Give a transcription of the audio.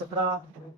17